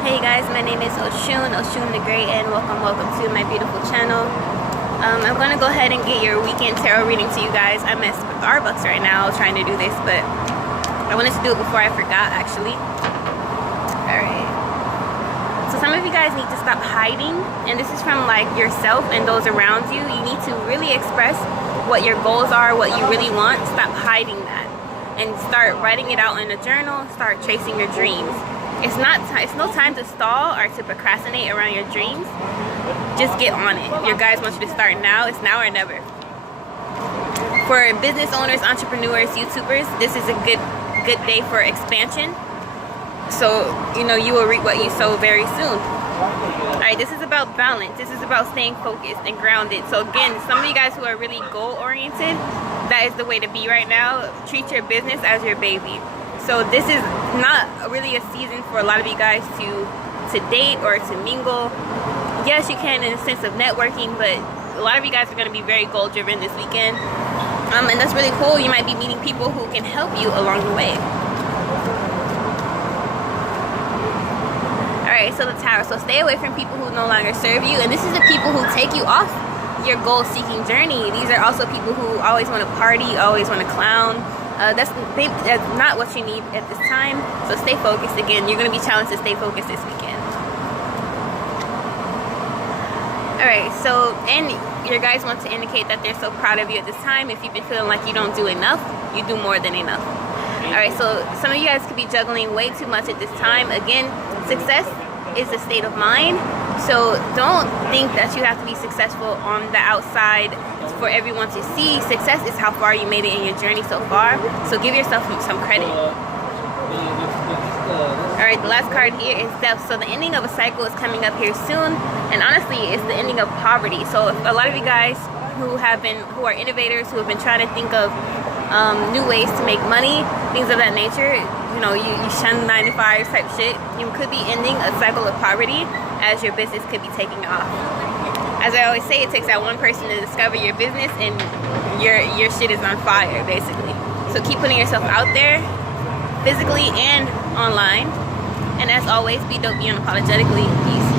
Hey guys, my name is Oshun the Great, and welcome to my beautiful channel. I'm going to go ahead and get your weekend tarot reading to you guys. I'm at Starbucks right now trying to do this, but I wanted to do it before I forgot actually. Alright. So some of you guys need to stop hiding, and this is from like yourself and those around you. You need to really express what your goals are, what you really want. Stop hiding that and start writing it out in a journal. Start chasing your dreams. It's no time to stall or to procrastinate around your dreams. Just get on it. If your guys want you to start now, it's now or never. For business owners, entrepreneurs, YouTubers, this is a good day for expansion. So, you know, you will reap what you sow very soon. Alright, this is about balance. This is about staying focused and grounded. So again, some of you guys who are really goal-oriented, that is the way to be right now. Treat your business as your baby. So this is not really a season for a lot of you guys to date or to mingle. Yes, you can in a sense of networking, but a lot of you guys are going to be very goal-driven this weekend. And that's really cool. You might be meeting people who can help you along the way. Alright, so the Tower. So stay away from people who no longer serve you. And this is the people who take you off your goal-seeking journey. These are also people who always want to party, always want to clown. That's not what you need at this time. So stay focused. Again, you're going to be challenged to stay focused this weekend. Alright, so, and your guys want to indicate that they're so proud of you at this time. If you've been feeling like you don't do enough, you do more than enough. Alright, so some of you guys could be juggling way too much at this time. Again, success is a state of mind. So don't think that you have to be successful on the outside for everyone to see. Success is how far you made it in your journey so far. So give yourself some credit. Alright, the last card here is Death. So the ending of a cycle is coming up here soon. And honestly, it's the ending of poverty. So a lot of you guys who are innovators, who have been trying to think of new ways to make money, things of that nature, you know, you shun 9-to-5 type shit, you could be ending a cycle of poverty as your business could be taking off. As I always say, it takes that one person to discover your business and your shit is on fire, basically. So keep putting yourself out there, physically and online. And as always, be dope, be unapologetically. Peace.